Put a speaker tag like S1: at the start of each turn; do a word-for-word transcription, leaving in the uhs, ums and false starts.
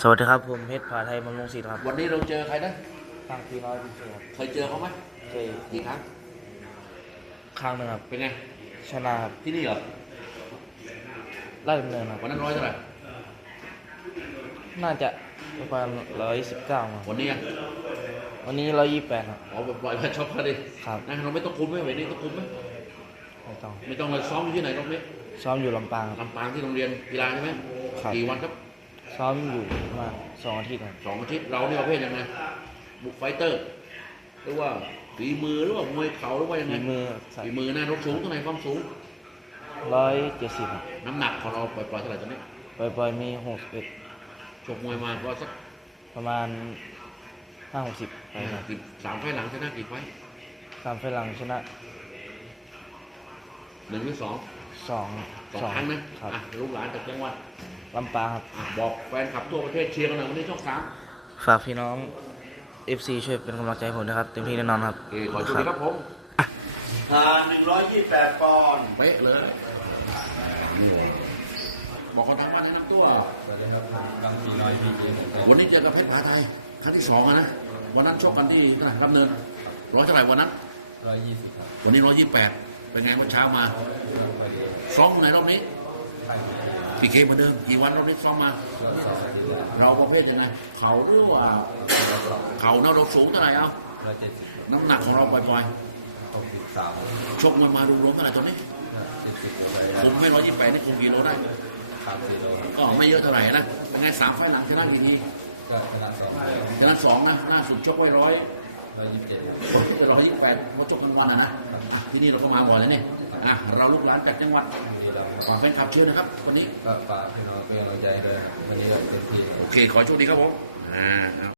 S1: สวัสดีครับผมเพชรผาไทยบำรุงศิลป์ครับ
S2: วันนี้เราเจอใครนะ
S1: ทางพี่น้อยพี่เสือ
S2: เคยเจอเขาไหม
S1: เคย
S2: กี่ครั้ง
S1: ครั้งหนึ่งครับ
S2: เป็นไง
S1: ชนะครับ
S2: ที่นี่เหรอ
S1: ไล่ดำเนินครับ
S2: วันนั้นร้อยเท่าไหร่
S1: น่าจะประมาณร้อยสิบเก้า
S2: วันนี้อ่ะ
S1: วันนี้ร้อยยี่สิบแปดครับ
S2: อ๋อปล่อยมาช็อปเขาดิ
S1: ครับ
S2: นะเราไม่ต้องคุมไหมวันนี้ต้องคุมไหม
S1: ไม่ต้อง
S2: ไม่ต้องเลยซ้อมอยู่ที่ไหนตรงนี้
S1: ซ้อมอยู่ลำปางครับ
S2: ลำปางที่โรงเรียนกีฬาใช่ไหม
S1: ครับ
S2: กี่วันครับ
S1: ซ้อมอยู่มาสองอาทิตย์ครับ
S2: สองอาทิตย์เราเนี่ยประเภทยังไงบุกไฟเตอร์หรือว่าฝีมือหรือว่ามวยเข่าหรือว่ายังไง
S1: ฝีมือ
S2: ฝีมือนะรถสูงเท่าไหร่ความสูง
S1: ร้อยเจ็ดสิบครับ
S2: น้ำหนักของเราปล่อยๆเท่าไหร่ตอนนี้
S1: ปล่อยๆมีหกสิบเอ็ด
S2: ชกมวยมาก็สัก
S1: ประมาณห้าหกสิบไปครับ
S2: กี่สามไฟหลังชนะกี่ไฟ
S1: สามไฟล์หลังชนะ
S2: หนึ่งหรือสอง
S1: สอง
S2: สองครั้งนะครับอ่ะลูกหลานจากจังหวัด
S1: ลำปางครับ
S2: บอกแฟนคลับทั่วประเทศเชียร์กันหน่อยวันนี้ช่องสาม
S1: ฝากพี่น้อง เอฟ ซี ช่วยเป็นกำลังใจให้ผมนะครับเต็มที่แน่นอนครับ
S2: ขอโชคดีครับผมผ่านหนึ่งร้อยยี่สิบแปดปอนด์เป๊ะเลยบอกคนทั้งวันทั้งตัว
S3: สวัสดีครับบางทีน้อยพีเอ
S2: วันนี้เจอกับเพชรผาไทยครั้งที่สองนะวันนั้นชกกันที่เท่าไหร่รับเนินร้อยเท่าไหร่วันนั้น
S3: ร้อยยี่สิบครับ
S2: วันนี้ร้อยยี่สิบแปดเป็นไงวันเช้ามาซ้อมไหนรอบนี้พีเคเหมือนเดิมกี่วันรอบนี้ซ้อมมาเราประเภทยังไงเขาหรือว่าเขาเนาะเราสูงเท่าไหร่เอา
S3: ร้อยเจ็ดสิบ
S2: น้ำหนักของเราปล่อย
S3: หกสิบสาม
S2: ๆชกมันมารวมๆเท่าไหร่ตอนนี้
S3: เจ็ดสิบไป
S2: คุมไม่ร้อยยี่สิบแปดนี่คุมกี่โลได้
S3: สามสี่โล
S2: ก็ไม่เยอะเท่าไหร่นะเป็นไงสามไฟหลังชนะทีนี้
S3: ก็ชนะสอง
S2: ชนะสองนะล่าสุดชกไว้ร้อย
S3: ร้อยยี่สิบเจ็ด
S2: ร้อยยี่สิบแปดมาชกกันวันนะนะที่นี่เราก็มาบ่อยแล้วเนี่ยอ่ะเราลูกหลานจากจังหวัดฝากแฟนคลับเชียร์นะครับวันนี้
S3: ก็ฝากพี่น้องเป็นกำลังใจเลยวันนี้เต็มที่
S2: โอเคขอโชคดีครับผมอ่า